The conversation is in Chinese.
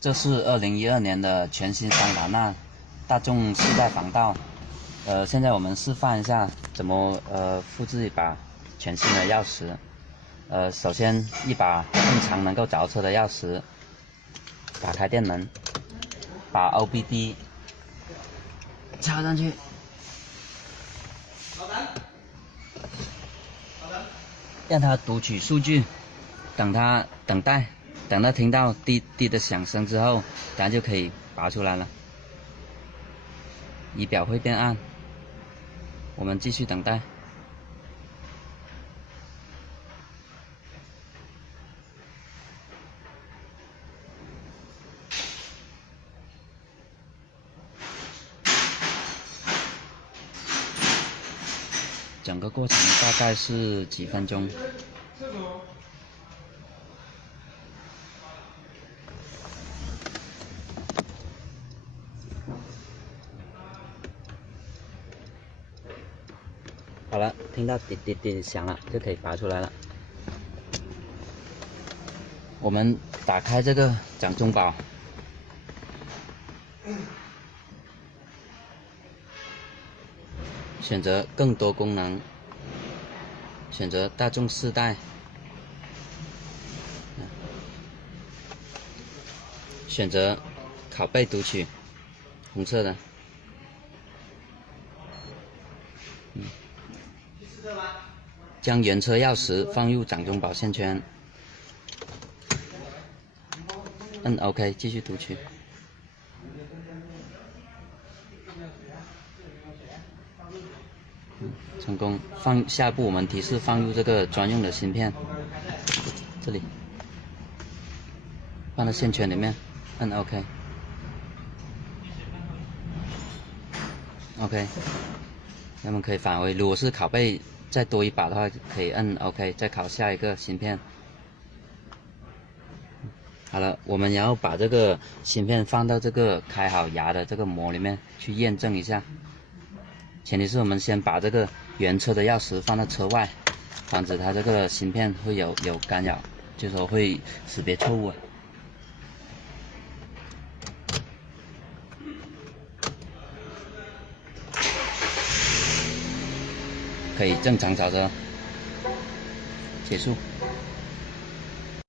这是2012年的全新桑塔纳大众4代防盗。现在我们示范一下怎么复制一把全新的钥匙。首先一把正常能够着车的钥匙，打开电门，把 OBD 插上去，让它读取数据，等待，等到听到滴滴的响声之后，咱就可以拔出来了。仪表会变暗，我们继续等待。整个过程大概是几分钟。好了，听到滴滴滴响了，就可以拔出来了。我们打开这个掌中宝，选择更多功能，选择大众4代，选择拷贝读取，红色的。将原车钥匙放入掌中宝线圈，摁 OK 继续读取。成功。下一步我们提示放入这个专用的芯片，这里放到线圈里面，摁 OK。OK， 那么可以返回。如果是拷贝再多一把的话，可以摁 OK， 再拷下一个芯片。好了，我们然后把这个芯片放到这个开好牙的这个膜里面去验证一下。前提是我们先把这个原车的钥匙放到车外，防止它这个芯片会有干扰，就是说会识别错误。可以正常着车，结束。